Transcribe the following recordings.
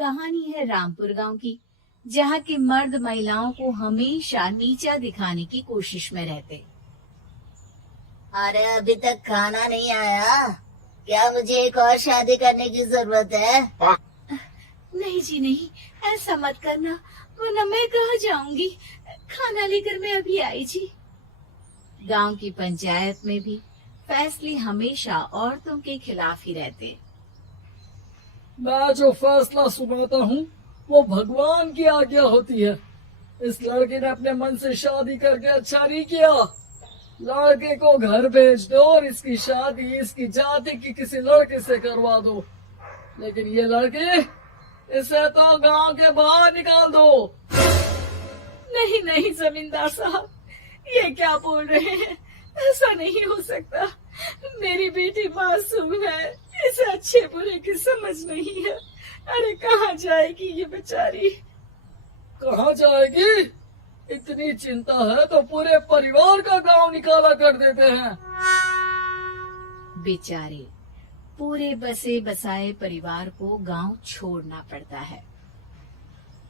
कहानी है रामपुर गांव की, जहाँ के मर्द महिलाओं को हमेशा नीचा दिखाने की कोशिश में रहते। अरे अभी तक खाना नहीं आया क्या? मुझे एक और शादी करने की जरूरत है। नहीं जी नहीं, ऐसा मत करना, वरना मैं कहाँ जाऊंगी। खाना लेकर मैं अभी आई जी। गांव की पंचायत में भी फैसले हमेशा औरतों के खिलाफ ही रहते। मैं जो फैसला सुनाता हूँ वो भगवान की आज्ञा होती है। इस लड़के ने अपने मन से शादी करके अच्छा नहीं किया। लड़के को घर भेज दो और इसकी शादी इसकी जाति की किसी लड़के से करवा दो। लेकिन ये लड़के, इसे तो गांव के बाहर निकाल दो। नहीं नहीं जमींदार साहब, ये क्या बोल रहे हैं? ऐसा नहीं हो सकता। मेरी बेटी मासूम है, इसे अच्छे बुरे की समझ नहीं है। अरे कहाँ जाएगी ये बेचारी? कहाँ जाएगी? इतनी चिंता है तो पूरे परिवार का गांव निकाला कर देते हैं। बेचारे पूरे बसे बसाए परिवार को गांव छोड़ना पड़ता है।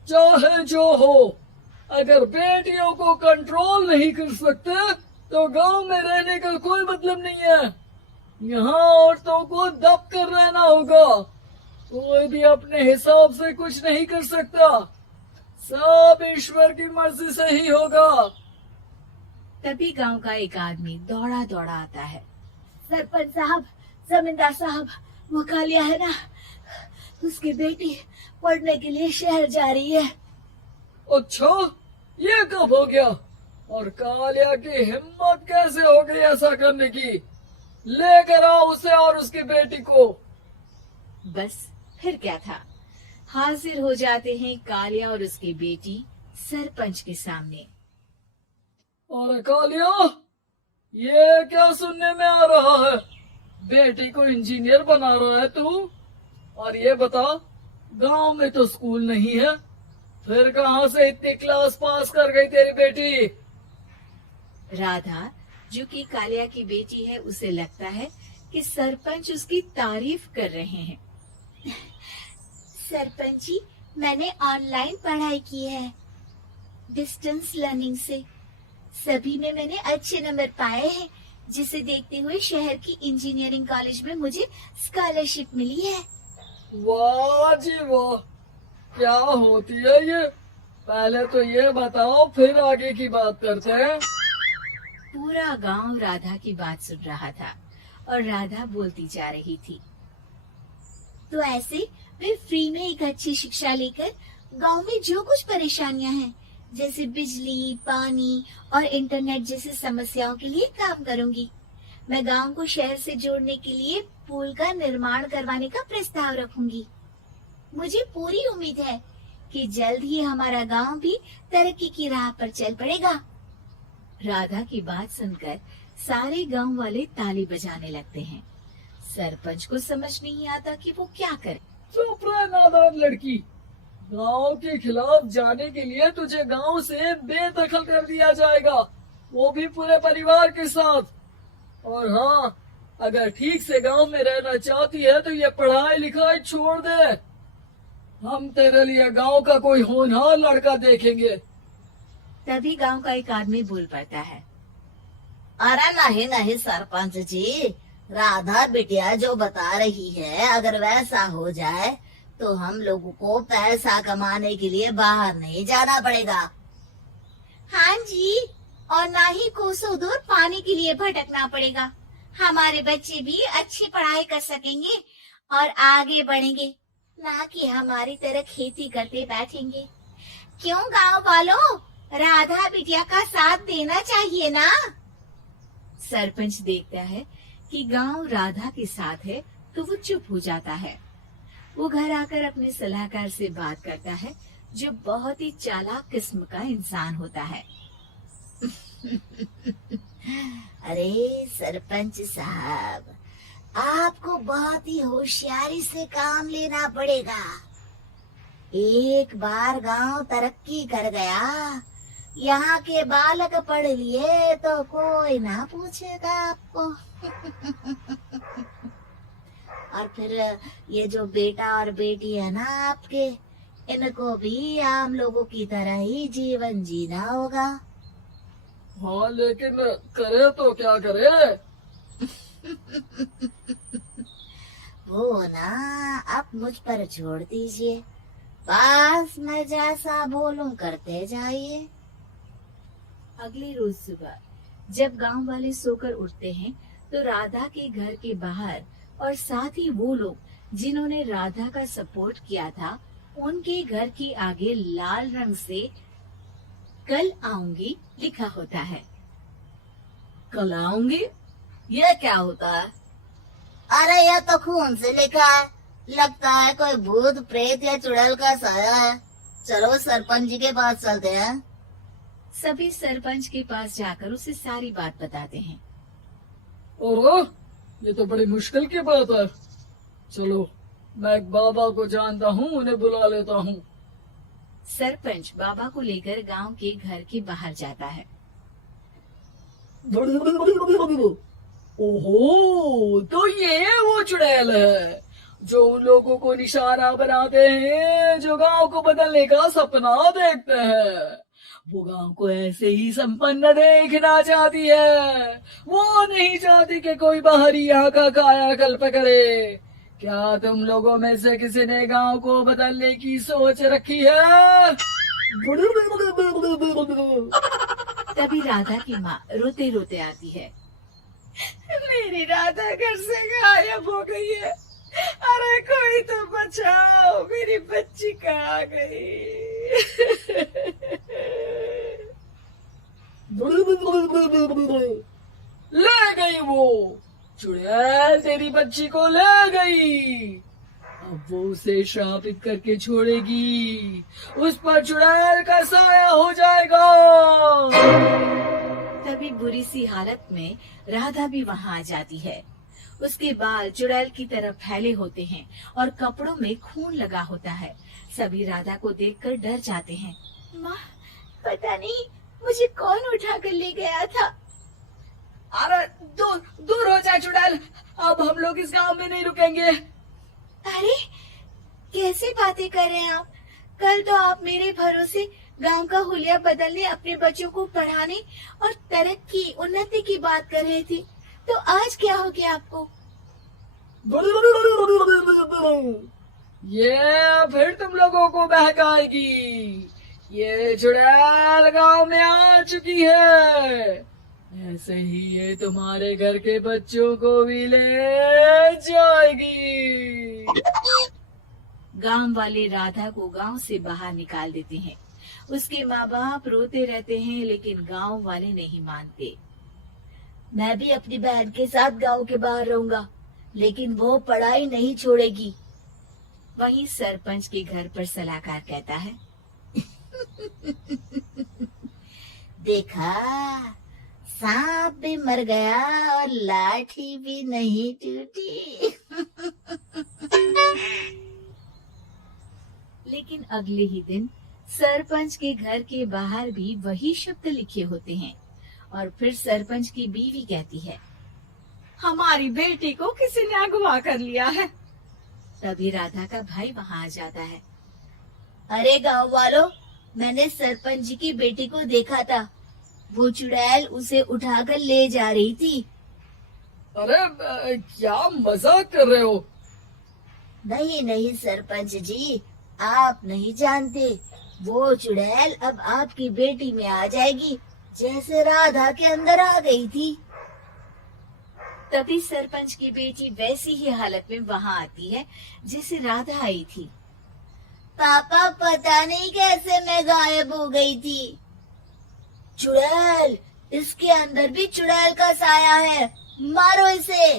चाहे जो हो, अगर बेटियों को कंट्रोल नहीं कर सकते तो गांव में रहने का कोई मतलब नहीं है। यहाँ औरतों को दब कर रहना होगा। कोई भी अपने हिसाब से कुछ नहीं कर सकता, सब ईश्वर की मर्जी से ही होगा। तभी गांव का एक आदमी दौड़ा दौड़ा आता है। सरपंच साहब, जमींदार साहब, वो कालिया है ना, उसकी बेटी पढ़ने के लिए शहर जा रही है। अच्छा, ये कब हो गया? और कालिया की हिम्मत कैसे हो गई ऐसा करने की? लेकर आओ उसे और उसकी बेटी को। बस फिर क्या था, हाजिर हो जाते हैं कालिया और उसकी बेटी सरपंच के सामने। और कालिया, ये क्या सुनने में आ रहा है? बेटी को इंजीनियर बना रहा है तू? और ये बता, गांव में तो स्कूल नहीं है, फिर कहाँ से इतनी क्लास पास कर गई तेरी बेटी? राधा, जो कि कालिया की बेटी है, उसे लगता है कि सरपंच उसकी तारीफ कर रहे हैं। सरपंच जी, मैंने ऑनलाइन पढ़ाई की है, डिस्टेंस लर्निंग से। सभी में मैंने अच्छे नंबर पाए हैं, जिसे देखते हुए शहर की इंजीनियरिंग कॉलेज में मुझे स्कॉलरशिप मिली है। वाह जी वाह, क्या होती है ये? पहले तो ये बताओ, फिर आगे की बात करते हैं। पूरा गांव राधा की बात सुन रहा था और राधा बोलती जा रही थी। तो ऐसे मैं फ्री में एक अच्छी शिक्षा लेकर गांव में जो कुछ परेशानियां हैं, जैसे बिजली, पानी और इंटरनेट जैसी समस्याओं के लिए काम करूंगी। मैं गांव को शहर से जोड़ने के लिए पुल का निर्माण करवाने का प्रस्ताव रखूंगी। मुझे पूरी उम्मीद है कि जल्द ही हमारा गांव भी तरक्की की राह पर चल पड़ेगा। राधा की बात सुनकर सारे गांव वाले ताली बजाने लगते हैं। सरपंच को समझ नहीं आता कि वो क्या करे। चुप रह नादान लड़की, गांव के खिलाफ जाने के लिए तुझे गांव से बेदखल कर दिया जाएगा, वो भी पूरे परिवार के साथ। और हाँ, अगर ठीक से गांव में रहना चाहती है तो ये पढ़ाई लिखाई छोड़ दे। हम तेरे लिए गांव का कोई होनहार लड़का देखेंगे। तभी गांव का एक आदमी बोल पड़ता है। अरे नहीं नहीं सरपंच जी, राधा बिटिया जो बता रही है, अगर वैसा हो जाए तो हम लोगों को पैसा कमाने के लिए बाहर नहीं जाना पड़ेगा। हाँ जी, और ना ही कोसों दूर पानी के लिए भटकना पड़ेगा। हमारे बच्चे भी अच्छी पढ़ाई कर सकेंगे और आगे बढ़ेंगे, ना कि हमारी तरह खेती करते बैठेंगे। क्यों गांव वालों, राधा बिटिया का साथ देना चाहिए ना। सरपंच देखता है कि गांव राधा के साथ है तो वो चुप हो जाता है। वो घर आकर अपने सलाहकार से बात करता है, जो बहुत ही चालाक किस्म का इंसान होता है। अरे सरपंच साहब, आपको बहुत ही होशियारी से काम लेना पड़ेगा। एक बार गांव तरक्की कर गया, यहाँ के बालक पढ़ लिए तो कोई ना पूछेगा आपको। और फिर ये जो बेटा और बेटी है ना आपके, इनको भी आम लोगों की तरह ही जीवन जीना होगा। हाँ, लेकिन करे तो क्या करे? वो ना आप मुझ पर छोड़ दीजिए, बस मैं जैसा बोलूं करते जाइए। अगले रोज सुबह जब गांव वाले सोकर उठते हैं तो राधा के घर के बाहर और साथ ही वो लोग जिन्होंने राधा का सपोर्ट किया था, उनके घर के आगे लाल रंग से कल आऊंगी लिखा होता है। कल आऊंगी, ये क्या होता है? अरे यह तो खून से लिखा है, लगता है कोई भूत प्रेत या चुड़ैल का साया है। चलो सरपंच जी के पास चलते हैं। सभी सरपंच के पास जाकर उसे सारी बात बताते हैं। और ये तो बड़ी मुश्किल की बात है। चलो, मैं एक बाबा को जानता हूँ, उन्हें बुला लेता हूँ। सरपंच बाबा को लेकर गांव के घर के बाहर जाता है। ओहो, तो ये वो चुड़ैल है जो उन लोगों को निशाना बनाते हैं जो गांव को बदलने का सपना देखते हैं। वो गांव को ऐसे ही संपन्न देखना चाहती है। वो नहीं चाहती कि कोई बाहरी यहाँ का कायाकल्प करे। क्या तुम लोगों में से किसी ने गांव को बदलने की सोच रखी है? तभी राधा की माँ रोते रोते आती है। मेरी राधा घर से गायब हो गई है। अरे कोई तो बचाओ, मेरी बच्ची कहाँ गई? ले गई वो चुड़ैल, तेरी बच्ची को ले गई। अब वो उसे श्रापित करके छोड़ेगी, उस पर चुड़ैल का साया हो जाएगा। तभी बुरी सी हालत में राधा भी वहाँ आ जाती है। उसके बाल चुड़ैल की तरह फैले होते हैं और कपड़ों में खून लगा होता है। सभी राधा को देखकर डर जाते हैं। माँ, पता नहीं मुझे कौन उठा कर ले गया था। अरे दूर दूर हो जा चुड़ैल, अब हम लोग इस गांव में नहीं रुकेंगे। अरे कैसे बातें कर रहे हैं आप? कल तो आप मेरे भरोसे गांव का हुलिया बदलने, अपने बच्चों को पढ़ाने और तरक्की उन्नति की बात कर रहे थे, तो आज क्या हो गया आपको? ये फिर तुम लोगों को बहकाएगी। ये चुड़ैल गांव में आ चुकी है, ऐसे ही ये तुम्हारे घर के बच्चों को भी ले जाएगी। गांव वाले राधा को गांव से बाहर निकाल देते हैं। उसके माँ बाप रोते रहते हैं, लेकिन गांव वाले नहीं मानते। मैं भी अपनी बहन के साथ गांव के बाहर रहूंगा, लेकिन वो पढ़ाई नहीं छोड़ेगी। वहीं सरपंच के घर पर सलाहकार कहता है। देखा, सांप भी मर गया और लाठी भी नहीं टूटी। लेकिन अगले ही दिन सरपंच के घर के बाहर भी वही शब्द लिखे होते हैं। और फिर सरपंच की बीवी कहती है, हमारी बेटी को किसी ने अगवा कर लिया है। तभी राधा का भाई वहाँ आ जाता है। अरे गांव वालों, मैंने सरपंच जी की बेटी को देखा था। वो चुड़ैल उसे उठाकर ले जा रही थी। अरे क्या मजाक कर रहे हो? नहीं नहीं सरपंच जी, आप नहीं जानते। वो चुड़ैल अब आपकी बेटी में आ जाएगी, जैसे राधा के अंदर आ गई थी। तभी सरपंच की बेटी वैसी ही हालत में वहाँ आती है जैसे राधा आई थी। पापा, पता नहीं कैसे मैं गायब हो गई थी। चुड़ैल, इसके अंदर भी चुड़ैल का साया है, मारो इसे।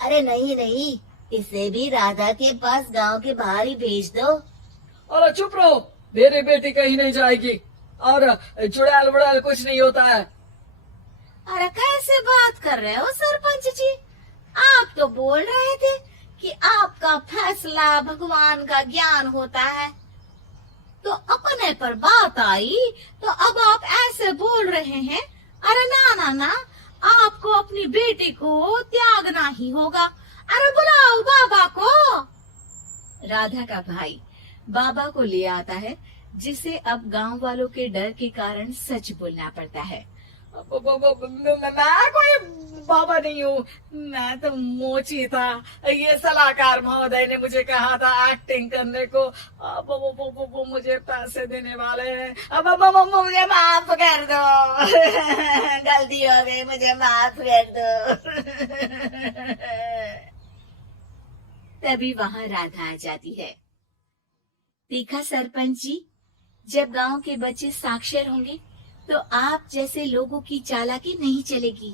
अरे नहीं नहीं, इसे भी राधा के पास गांव के बाहर ही भेज दो। अरे चुप रहो, मेरी बेटी कहीं नहीं जाएगी और चुड़ैल वुड़ैल कुछ नहीं होता है। अरे कैसे बात कर रहे हो सरपंच जी? आप तो बोल रहे थे कि आपका फैसला भगवान का ज्ञान होता है, तो अपने पर बात आई तो अब आप ऐसे बोल रहे हैं। अरे ना ना ना, आपको अपनी बेटी को त्यागना ही होगा। अरे बुलाओ बाबा को। राधा का भाई बाबा को ले आता है, जिसे अब गांव वालों के डर के कारण सच बोलना पड़ता है। मैं कोई बाबा नहीं हूँ, मैं तो मोची था। ये सलाहकार महोदय ने मुझे कहा था एक्टिंग करने को। अब वो मुझे पैसे देने वाले हैं। अब मुझे माफ कर दो। गलती हो गई, मुझे माफ कर दो। तभी वहां राधा आ जाती है। देखा सरपंच जी, जब गांव के बच्चे साक्षर होंगे तो आप जैसे लोगों की चालाकी नहीं चलेगी।